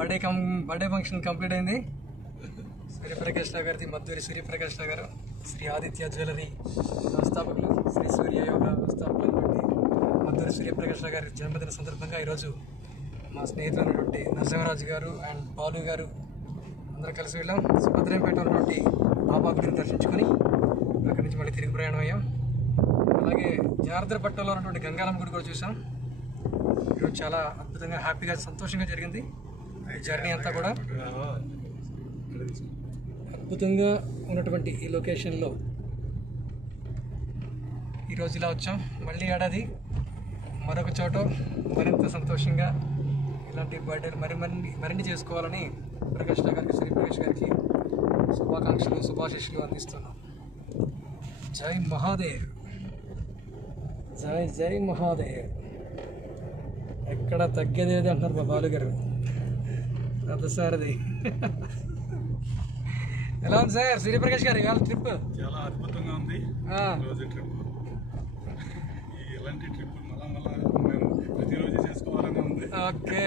Birthday function complete అయింది. సూర్యప్రకాష్ రావు గారిది, మద్దూరి సూర్యప్రకాష్ రావు గారు, శ్రీ ఆదిత్య జ్యువెలరీ వ్యవస్థాపకులు, శ్రీ సూర్య యోగ వ్యవస్థాపకులు మద్దూరి సూర్యప్రకాష్ రావు గారి జన్మదిన సందర్భంగా ఈరోజు మా స్నేహితులైనటువంటి నరసింహరాజు గారు అండ్ బాలు గారు అందరూ కలిసి వెళ్ళాం. సుభద్రంపేట ఉన్నటువంటి బాబా గుడిని దర్శించుకొని అక్కడి నుంచి మళ్ళీ తిరిగి ప్రయాణం అయ్యాం. అలాగే జాగ్రత్తపట్నంలో ఉన్నటువంటి గంగారమ్మ గుడి కూడా చూసాం. ఈరోజు చాలా అద్భుతంగా, హ్యాపీగా, సంతోషంగా జరిగింది ఈ జర్నీ అంతా కూడా. అద్భుతంగా ఉన్నటువంటి ఈ లొకేషన్లో ఈరోజు ఇలా వచ్చాం. మళ్ళీ ఏడాది మరొక చోట మరింత సంతోషంగా ఇలాంటి బర్త్డేలు మరిన్ని చేసుకోవాలని ప్రకాష్ రావు గారికి, శ్రీప్రకాష్ గారికి శుభాకాంక్షలు, శుభాశీస్సులు అందిస్తున్నాం. జై మహాదేవ్, జై జై మహాదేవ్. ఎక్కడ తగ్గేదేది అంటున్నారు మా బాలు గారు. రథసారథి ఎలా ఉంది సార్ సూర్యప్రకాష్ గారు ఇవాళ ట్రిప్? చాలా అద్భుతంగా ఉంది. రోజు ట్రిప్, ఇలాంటి ట్రిప్ మేము ప్రతిరోజు చేసుకోవాలని ఉంది. ఓకే,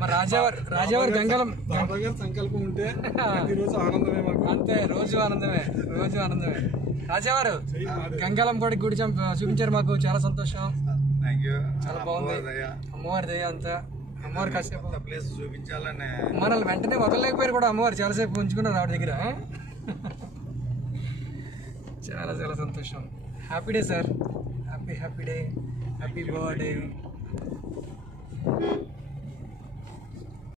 మరి రాజావారి గంగలం బాబా గారి సంకల్పం ఉంటే ప్రతిరోజు ఆనందమే మాకు. అంతే, రోజు ఆనందమే. రాజావారు గంగలం కూడా గుడి చూపించారు మాకు, చాలా సంతోషం. చాలా బాగుంది. అమ్మవారి దయ అంతా. అమ్మవారు కాసేపు ప్లేస్ చూపించాలని మనల్ని వెంటనే వదలలేకపోయారు కూడా. అమ్మవారు చాలాసేపు ఉంచుకున్నారు ఆవిడ దగ్గర. చాలా చాలా సంతోషం. Happy day sir, happy day, happy birthday.